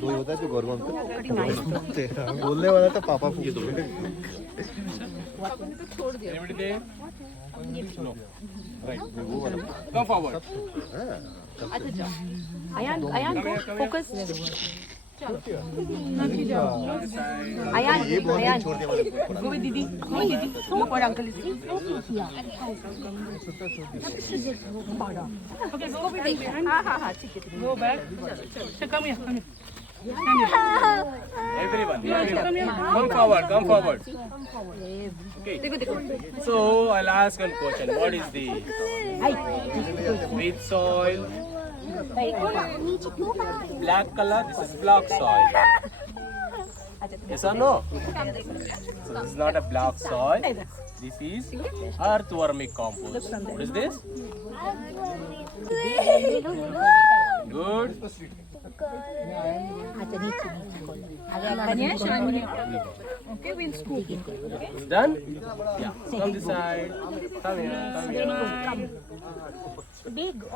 कोई होता है जो गौरव बोलने वाला था पापा को छोड़ दिया Right. Come forward. अच्छा जाओ अयान को फोकस अयान गो विद दीदी look what uncle is doing okay go with me हाँ ठीक है go back चलो come here Everyone. Come forward. Okay. So I'll ask one question. What is the red soil? Black color. This is black soil. Yes or no? So this is not a black soil. This is earthwormic compost. What is this? Good. okay we'll scoop It's done? Yeah. Come this side. Come here.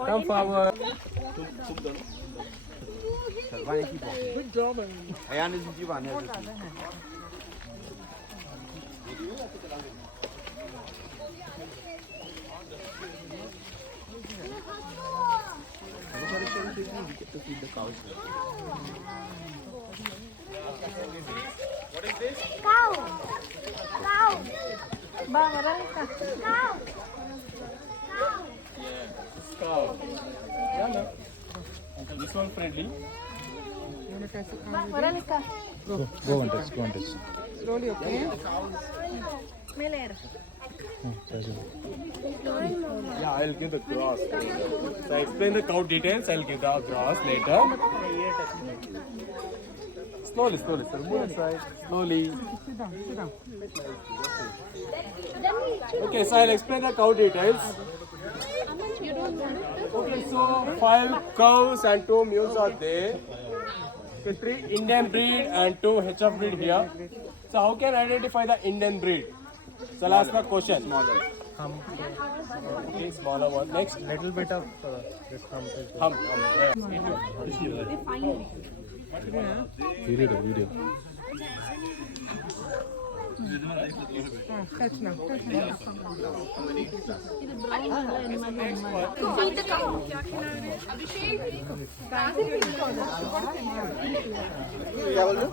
Come forward. Good job. Ayan is Jivan. We get to feed the cows. What is this? Cow. Yes. Cow. Yeah, no. Until this one friendly. Go and touch. slowly okay Yeah, I'll give the grass. So I explain the cow details. I'll give the grass later. Slowly, sir. Move aside. Slowly. sit down Okay, so I'll explain the cow details. Okay, so 5 cows and 2 mules are there. Okay, 3 Indian breed and 2 HF breed here. So how can I identify the Indian breed? So I'll ask the question. Okay, smaller one. Next. Little bit of this hump. Video. touch now क्या बोल रहे हो?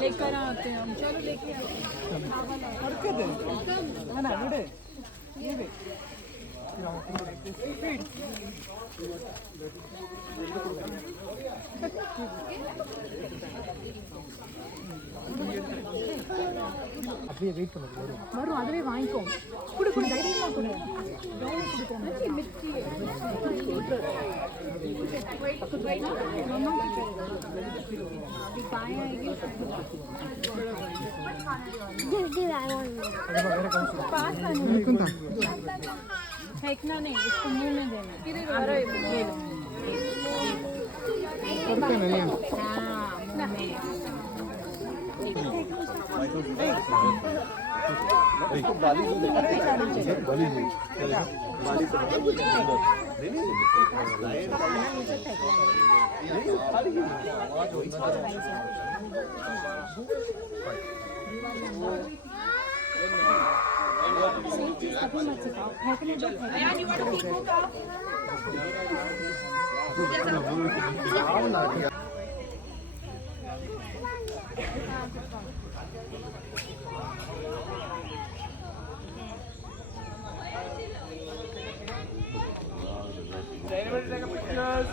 लेकर आते हैं हम चलो लेके है ना बड़े ये देख அப்படியே வெயிட் பண்ணுங்க வரும் அதுவே வாங்கிக்கோ குடு தைரியமா குடு டவுன் குடுக்குறேன் மிர்ச்சி फेंकना नहीं इसको मुंह में देना Anybody take a picture?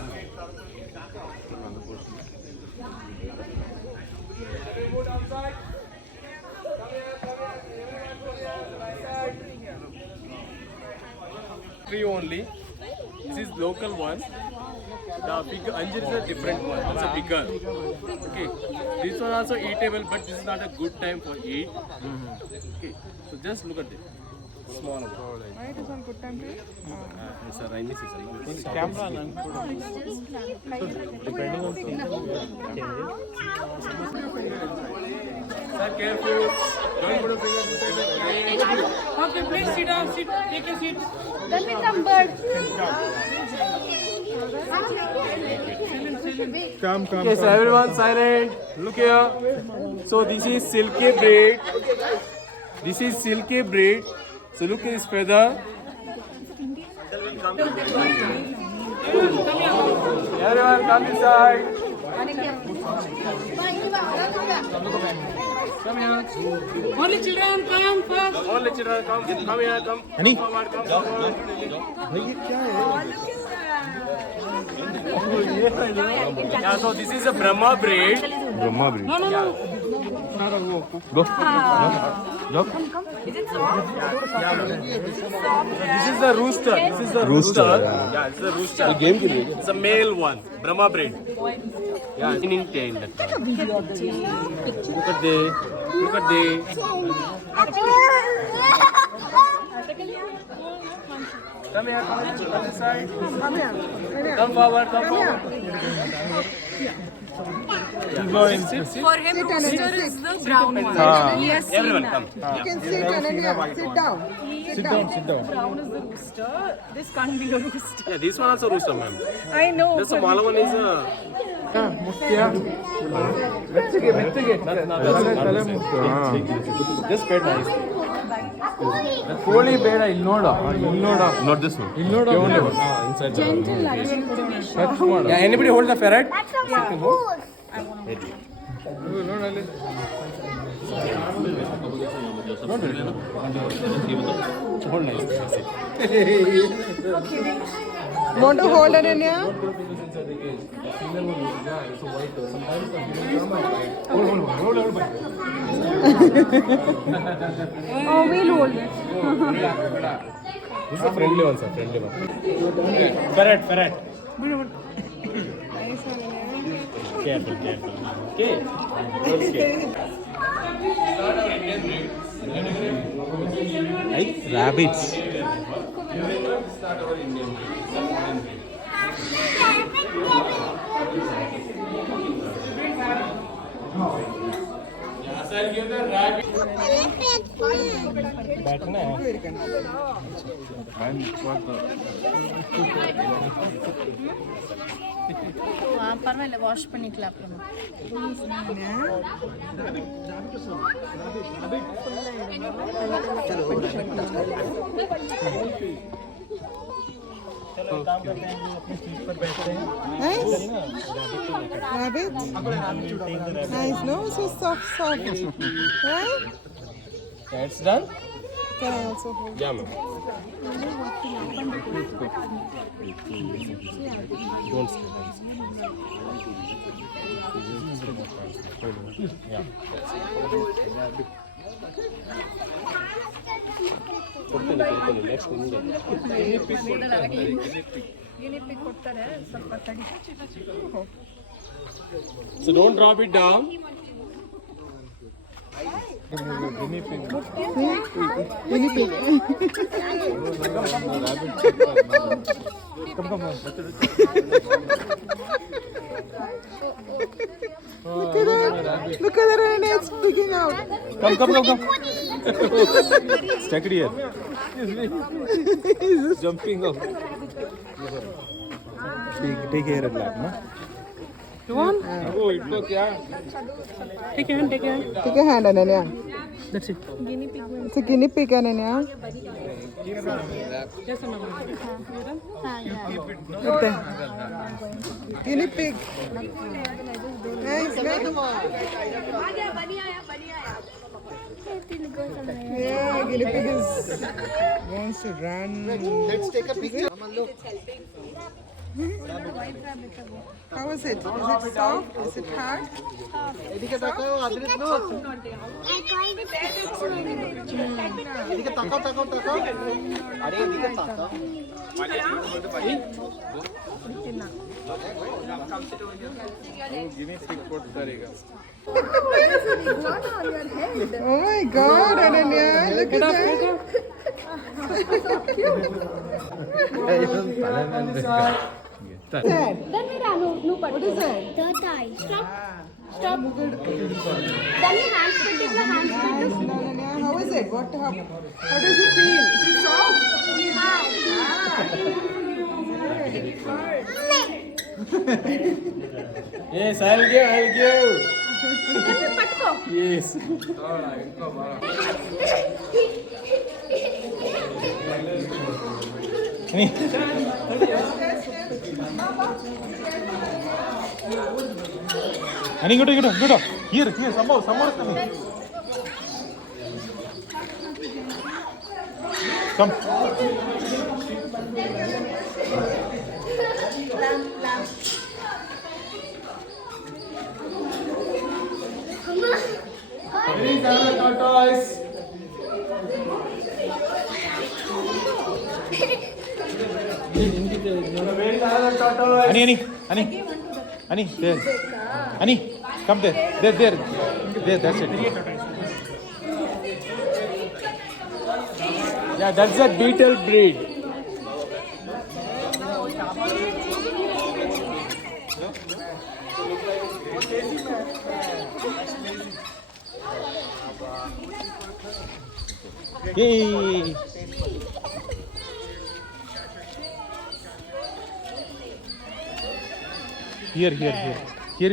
Go outside. Come here. Tree only. This is local one. The big anjir is a different one. It's a bigger. Okay. This one also eatable, but this is not a good time for eat. Okay. So just look at this. Small one. Why it is on good time to eat? It's a rainy season. camera Depending on Sir, careful. Don't put a finger inside the plate. Okay, please sit down. Sit. Take a seat. Then we come bird. Come. Okay, so everyone silent. Look here. So this is silky braid. This is silky braid. So look at his feather. Everyone come inside. Come here. Only children come first. Only children come. Come here. Come. Honey. Come forward. Come forward. भाई ये क्या है? Yeah, so this is a Brahma braid. Brahma breed. No. Go. Go. This is the rooster. This is the Rooster, rooster. yeah. Yeah, it's a rooster. It's a male one. Brahma braid. Yeah, in tail. Look at the. Look at the. Come here. Come inside. Come forward. Come forward. Sit. For him, rooster is the brown one. He has seen Everyone that. come. You can sit Ananya. Sit down. Sit down. Brown is the rooster. This can't be a rooster. Yeah, this one also rooster, ma'am. I know. The smaller one is a. Just pet nice. ಕೋಳಿ ಬೇಡ ಇಲ್ಲಿ ನೋಡ Not this one. ಇಲ್ಲಿ ನೋಡ inside Gentle like touch ಮಾಡು Yeah, anybody hold the ferret? ನೋಡಲ್ಲಿ Hold nice. Want to hold Ananya? Oh, we'll hold it. This is a friendly one, sir. Friendly one. Ferret. Careful. Okay. Don't scare. rabbits. பரவாயில்ல wash பண்ணிக்கலாம் அப்புறமா. Nice. Rabbit. Nice. No, so soft. Right? Yeah, it's done? Can I also hold? Yeah, ma'am. Don't scare. Yeah. ಕೊಡ್ತೇನೆ next ನಿಮಗೆ ಗಿನಿಪಿಗ್ ಕೊಡ್ತಾರೆ ಸ್ವಲ್ಪ ತಡಿ. So don't drop it down Guinea pig. Come. Look at that, and it's sticking out. Come. Stack it here. He's jumping up. Take care of that, no? You want? Oh, it goes, yeah. Take your hand. Take a hand, Ananya. That's it. It's a guinea pig, Ananya. Just a moment. Look there. Guinea pig. Nice, right? Yeah, guinea pig wants to run. Let's take a picture. How is it? Is it soft? Is it hard? Oh my God, Ananya, look at that. Then we run. No, What is that? the thigh. Stop. Stop. Then hands put it, hands put it. How is it? How does it feel? Is it soft? Yes, I'll give. పట్టుకో. Yes. Ani, good. Here, some more is coming. Come. These are the tortoise. Where are the tortoise? Ani, there. Ani, come there. There, that's it. Yeah, that's a beetle breed. Yay! Here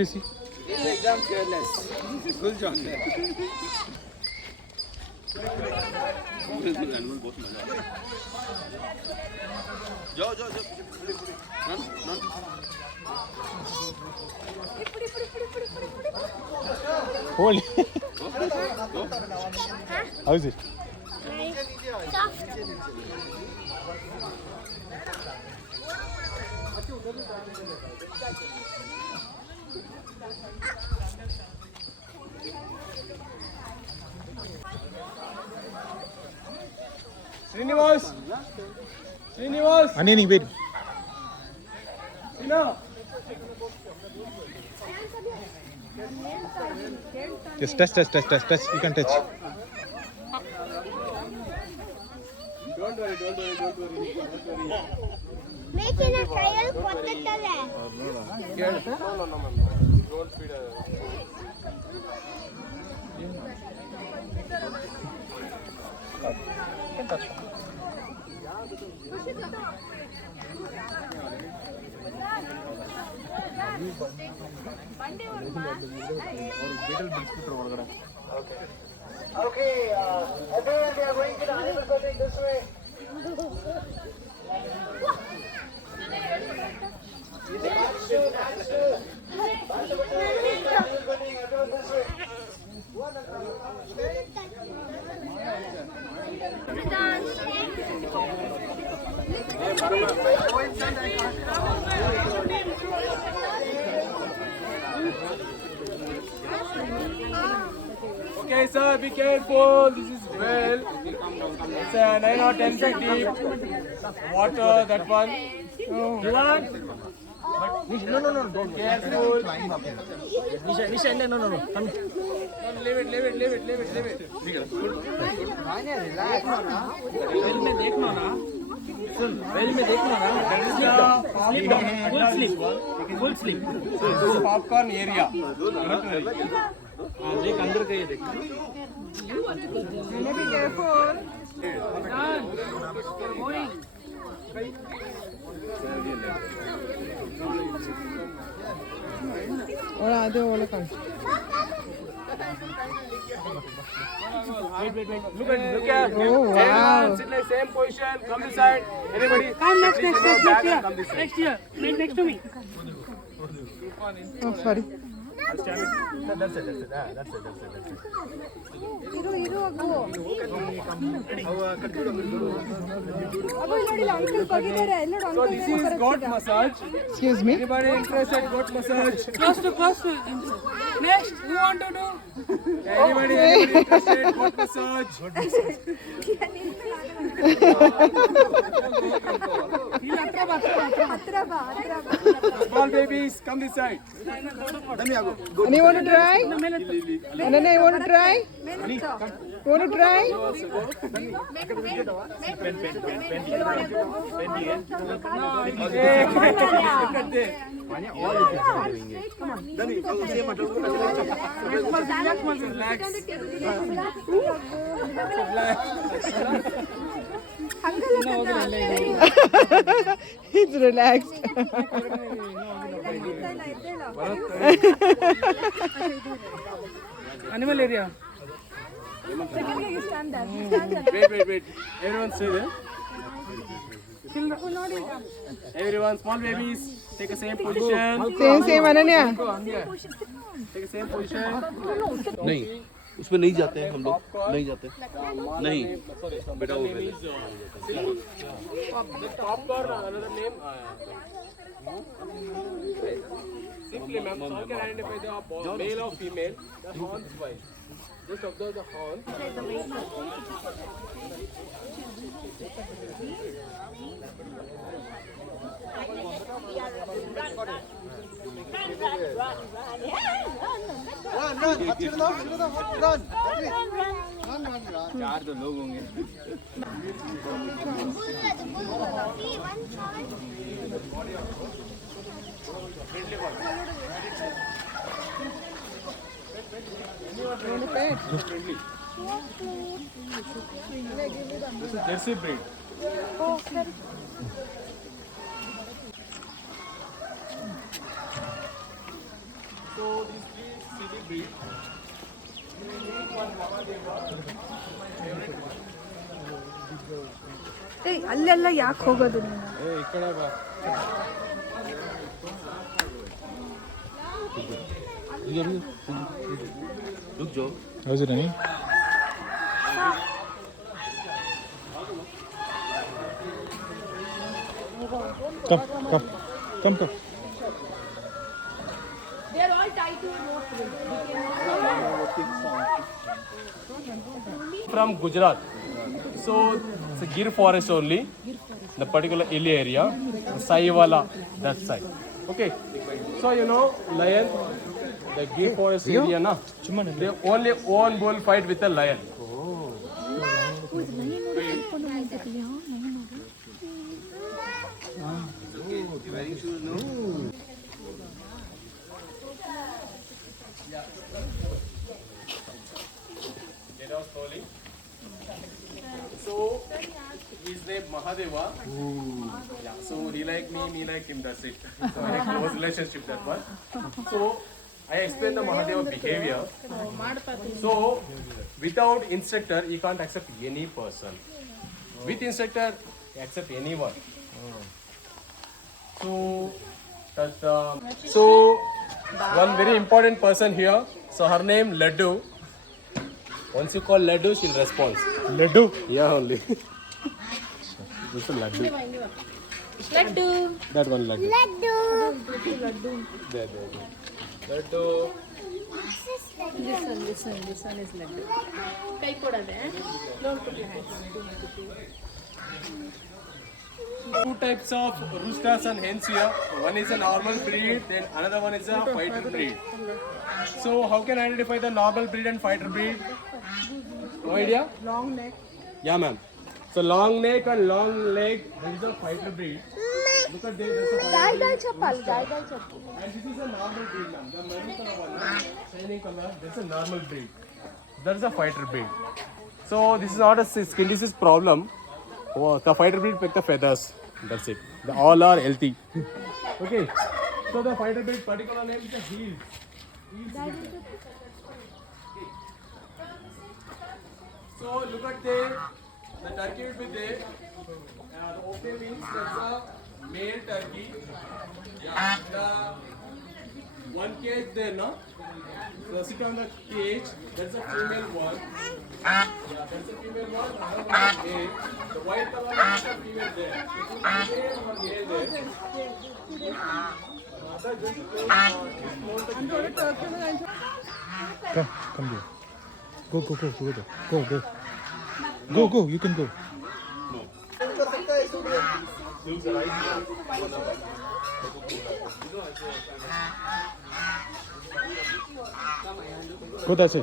you see. Exam careless. Good John. Hold. How is it? Srinivas. Ani, wait. No. Just touch. You can touch. Don't worry. Making a trial ಕೊಟ್ಟಿದ್ದಾರೆ. No, ma'am. Don't feed her. Okay, everyone, we are going to the animal setting this way. Everyone this way. Okay, sir, be careful. This is well. It's a 9 or 10 feet deep. Water, that one. You want? No, don't. Careful. Nisha, no. Come. Leave it. Well में देखना ना. Full sleep. So this is popcorn area. Not worry. देख अंदर का ये देख. Be careful. Wait. Look at. Oh, wow. Sit like same position. Come this side. Anybody? Come next Come this side. here. Next to me. Oh, sorry. That's it. That's it. ಇರು ಅಗ್ಗು. ಅಬ್ಬಾ ನೋಡಿ uncle ಬಗಿದ್ದಾರೆ ಎಲ್ಲರೂ So uncle this is goat massage. Excuse me. Anybody interested goat massage? Close to. Next, who want to do? Anybody interested goat massage? Small babies, come this side. And you want to try? Ananya, you want to try? You want to try? He's relaxed. Animal area. Wait. Everyone stay there. Everyone, small babies, take the same position. Same, Ananya. Take the same position. नहीं उसमें नहीं जाते हैं हम लोग नहीं जाते नहीं बेटा वो पहले The popcorn, another name. Simply, ma'am, how can I identify the male or female? The horns wise. Just observe the horn. चार तो लोग होंगे This is Jersey breed. So these three city breed. ಅಲ್ಲೆಲ್ಲ ಯಾಕೆ ಹೋಗೋದು ನೀನು रुक जाओ How's it, Annie? Come. They are all tied to a rope. From Gujarat. So it's a Gir forest only. The particular hilly area, Saiwala, that side. Okay. So you know lion, the Gir forest area, na? They only one bull fight with a lion. Get out slowly. So his name Mahadeva. Yeah. So he like me, me like him. That's it. So very close relationship, that one. So I explain the Mahadeva behavior. So without instructor, he can't accept any person. With instructor, he accept anyone. So that so one very important person here. So her name Laddu. Once you call Laddu, she'll respond. Laddu. Yeah, only. This is Laddu. Laddu. That one Laddu. Laddu. There. Laddu. This one is laddu. ಕೈ ಕೊಡೋದೆ don't put your hands. Two types of roosters and hens here. One is a normal breed, then another one is a fighter breed. So how can I identify the normal breed and fighter breed? No idea? Long neck. Yeah, ma'am. So long neck and long leg, that is a fighter breed. Look at this, that's a fighter breed. చెప్పాలి గాయ చెప్పు. And this is a normal breed, ma'am. The maroon color one, shining color, that's a normal breed. That is a fighter breed. So this is not a skin disease problem. Oh, the fighter breed pick the feathers. That's it. All are healthy. Okay. So the fighter breed particular name is the heels. So look at the turkey will be there. The open wings, that's a male turkey. The one cage there, no? So sit on the cage. That's a female one. Yeah, that's a female one. Another one is male. The white color is a female there. Female one male there. Come go. Go. You can go. Good, আছে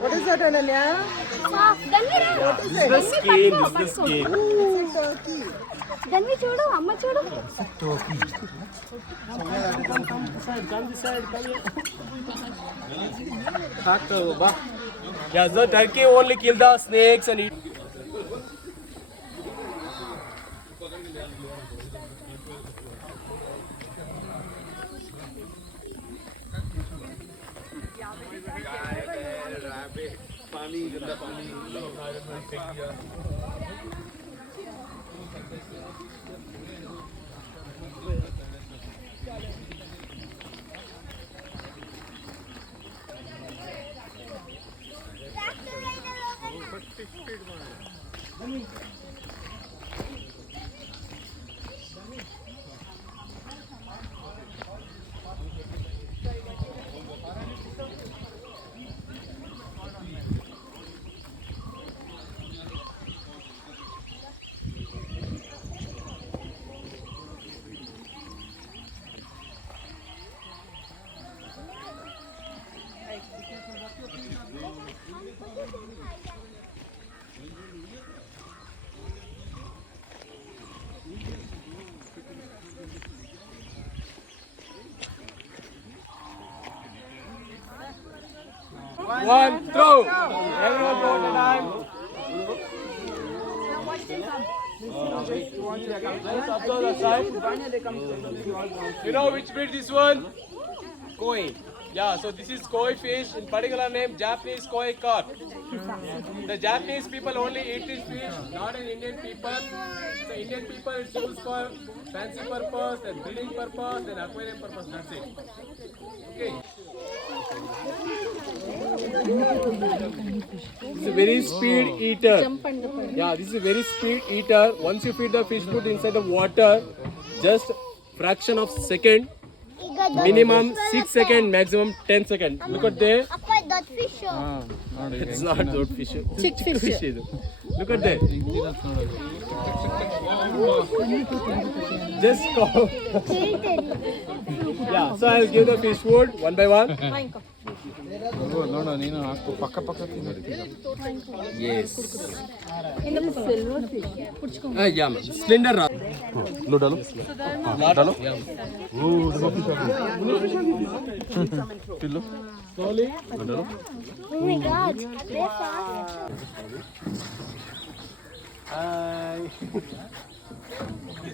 What is that, Ananya? This is the skin. This is the skin. Turkey. Then we చూడు అమ్మ చూడు Yeah, the turkey only kill the snakes and eat. पानी गंदा पानी फेंक दिया One, throw. Everyone throw the time. Just observe the side. You know which breed this one? Koi. Yeah, so this is koi fish, in particular name Japanese koi carp. The Japanese people only eat this fish, not an Indian people. The Indian people it's used for fancy purpose and breeding purpose and aquarium purpose. That's it. Okay. It's a very speed eater. Yeah, this is a very speed eater. Once you feed the fish food inside the water, just fraction of second, minimum 6 seconds, maximum 10 seconds. Look at there. It's not dot fish. Chick fish. Look at that. Just go. Yeah, so I'll give the fish food one by one. ನೋಡು ನೀನು ಹಾಕು ಪಕ್ಕ ಪಕ್ಕ Yes. Yeah, ma'am. Slender rod. लो डालो डालो फिर लो Slowly. डालो Hi.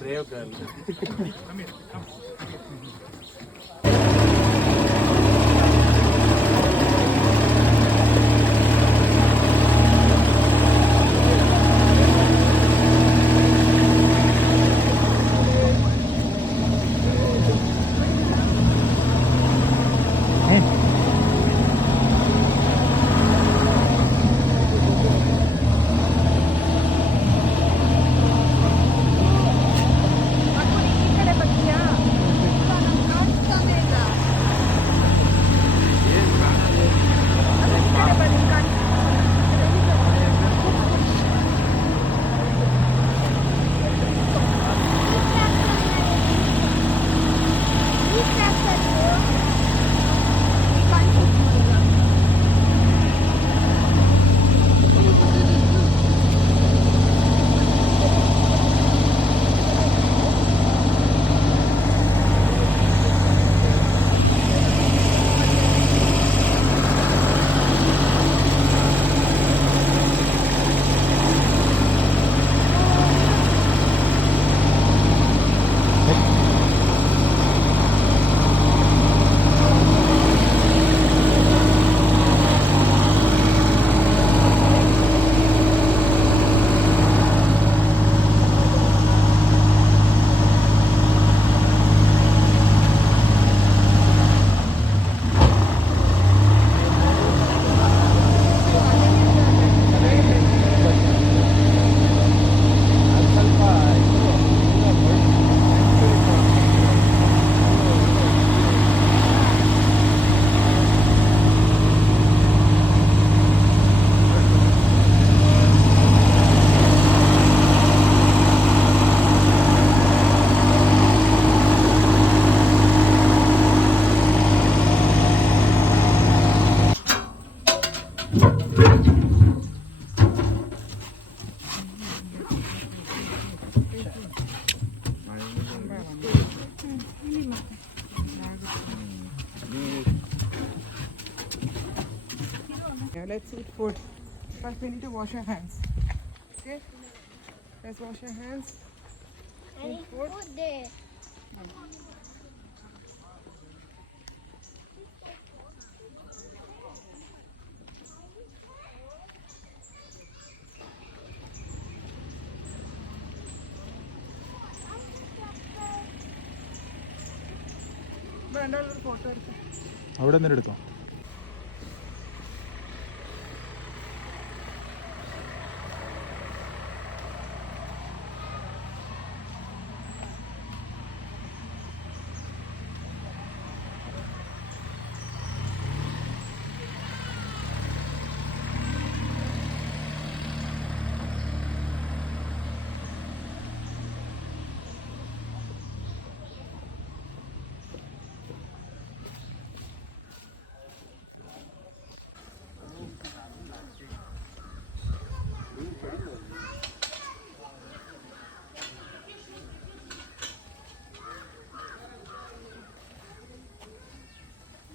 Brave girl. let's eat food. First we need to wash our hands. Okay? Let's wash our hands. Eat food. there. രണ്ടാളൊരു ഫോട്ടോ എടുക്കാം. അവിടെ നിന്ന് എടുക്കാം.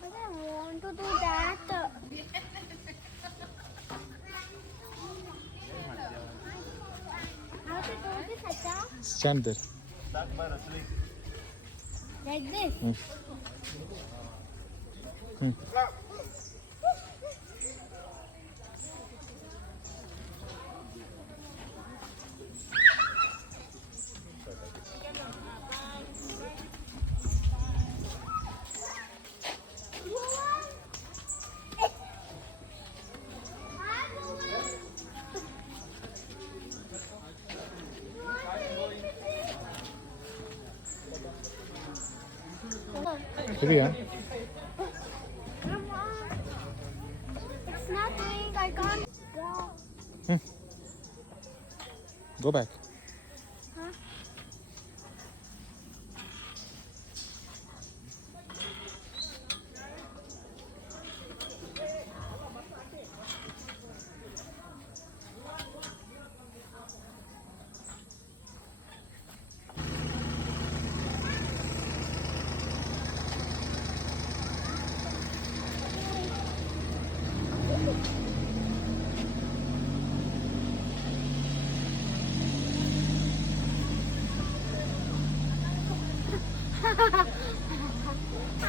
But I want to do that. How to do this, Acha? Stand there. Like this? ശരിയാ? It's nothing. I can't. Go back.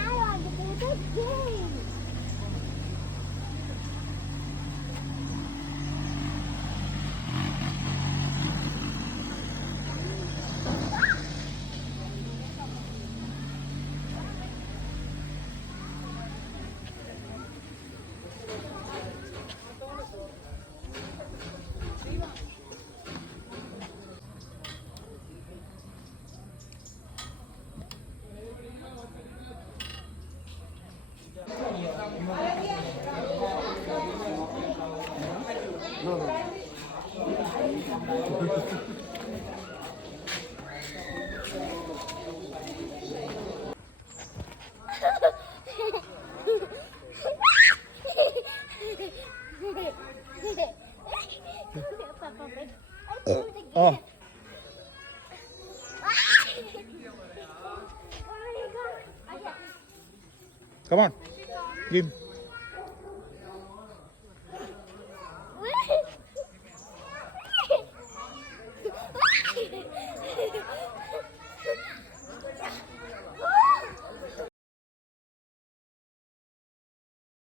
I want to do this game. Peppa Pig. I do it again. Oh. Oh my God. Okay. Come on. Give.